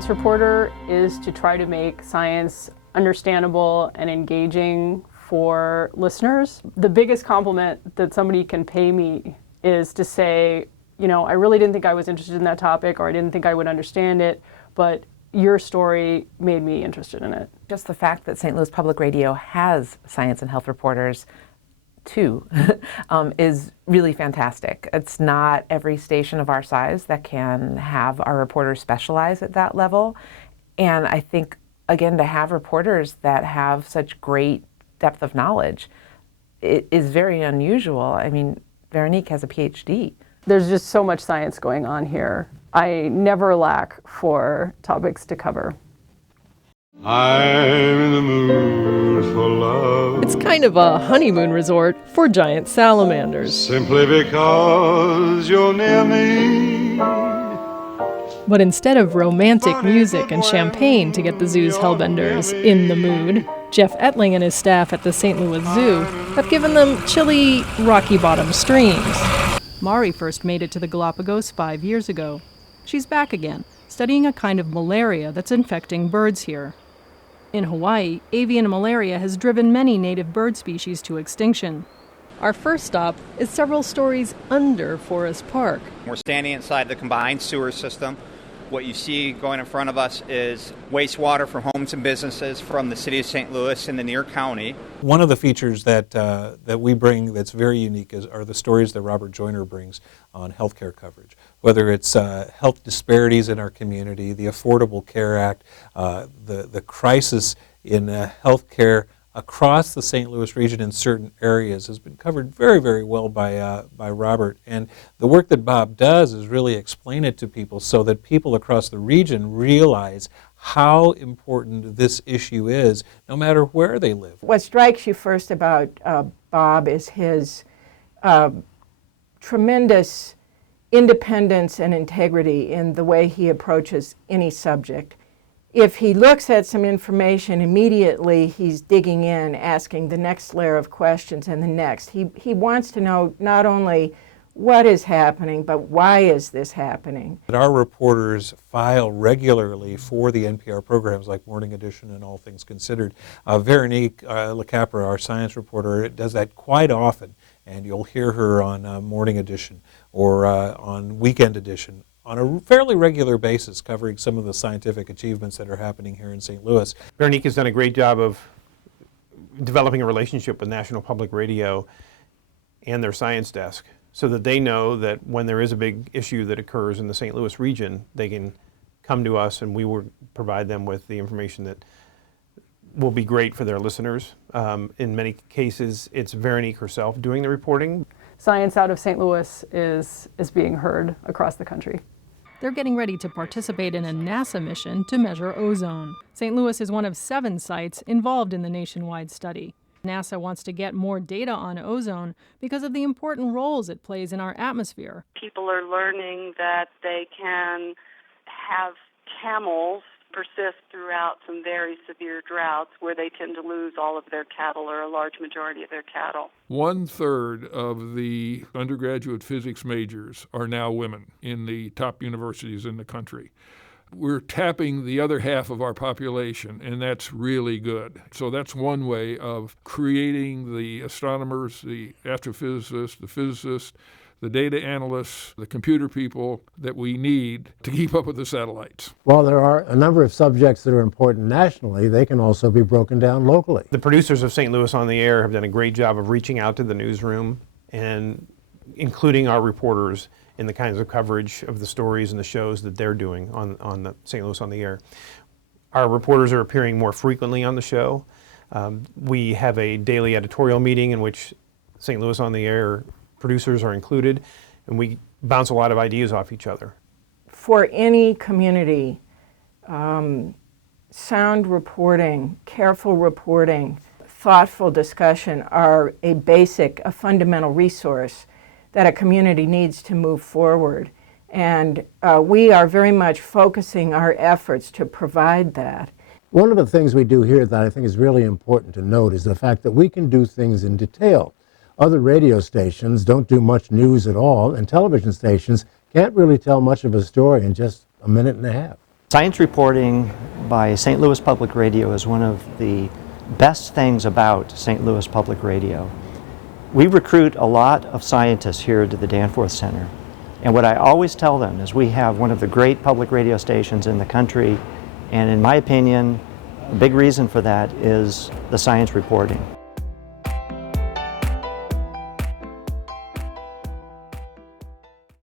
science reporter is to try to make science understandable and engaging for listeners. The biggest compliment that somebody can pay me is to say, you know, I really didn't think I was interested in that topic, or I didn't think I would understand it, but your story made me interested in it. Just the fact that St. Louis Public Radio has science and health reporters too is really fantastic. It's not every station of our size that can have our reporters specialize at that level. And I think, again, to have reporters that have such great depth of knowledge, it is very unusual. I mean, Veronique has a PhD. There's just so much science going on here. I never lack for topics to cover. I'm in the mood for love. It's kind of a honeymoon resort for giant salamanders. Simply because you're near me. But instead of romantic music and champagne to get the zoo's hellbenders in the mood, Jeff Ettling and his staff at the St. Louis Zoo have given them chilly, rocky bottom streams. Mari first made it to the Galapagos 5 years ago. She's back again, studying a kind of malaria that's infecting birds here. In Hawaii, avian malaria has driven many native bird species to extinction. Our first stop is several stories under Forest Park. We're standing inside the combined sewer system. What you see going in front of us is wastewater for homes and businesses from the city of St. Louis and the near county. One of the features that we bring that's very unique are the stories that Robert Joyner brings on healthcare coverage, whether it's health disparities in our community, the Affordable Care Act, the crisis in healthcare across the St. Louis region in certain areas has been covered very, very well by Robert. And the work that Bob does is really explain it to people so that people across the region realize how important this issue is, no matter where they live. What strikes you first about Bob is his tremendous independence and integrity in the way he approaches any subject. If he looks at some information, immediately he's digging in, asking the next layer of questions and the next. He wants to know not only what is happening, but why is this happening? Our reporters file regularly for the NPR programs like Morning Edition and All Things Considered. Veronique LeCapra, our science reporter, does that quite often, and you'll hear her on Morning Edition or on Weekend Edition on a fairly regular basis, covering some of the scientific achievements that are happening here in St. Louis. Veronique has done a great job of developing a relationship with National Public Radio and their science desk so that they know that when there is a big issue that occurs in the St. Louis region, they can come to us and we will provide them with the information that will be great for their listeners. In many cases, it's Veronique herself doing the reporting. Science out of St. Louis is being heard across the country. They're getting ready to participate in a NASA mission to measure ozone. St. Louis is one of 7 sites involved in the nationwide study. NASA wants to get more data on ozone because of the important roles it plays in our atmosphere. People are learning that they can have camels persist throughout some very severe droughts where they tend to lose all of their cattle or a large majority of their cattle. 1/3 of the undergraduate physics majors are now women in the top universities in the country. We're tapping the other half of our population, and that's really good. So that's one way of creating the astronomers, the astrophysicists, the physicists, the data analysts, the computer people that we need to keep up with the satellites. While there are a number of subjects that are important nationally, they can also be broken down locally. The producers of St. Louis on the Air have done a great job of reaching out to the newsroom and including our reporters in the kinds of coverage of the stories and the shows that they're doing on the St. Louis on the Air. Our reporters are appearing more frequently on the show. We have a daily editorial meeting in which St. Louis on the Air producers are included, and we bounce a lot of ideas off each other. For any community, sound reporting, careful reporting, thoughtful discussion are a fundamental resource that a community needs to move forward. And we are very much focusing our efforts to provide that. One of the things we do here that I think is really important to note is the fact that we can do things in detail. Other radio stations don't do much news at all, and television stations can't really tell much of a story in just a minute and a half. Science reporting by St. Louis Public Radio is one of the best things about St. Louis Public Radio. We recruit a lot of scientists here to the Danforth Center, and what I always tell them is we have one of the great public radio stations in the country, and in my opinion, a big reason for that is the science reporting.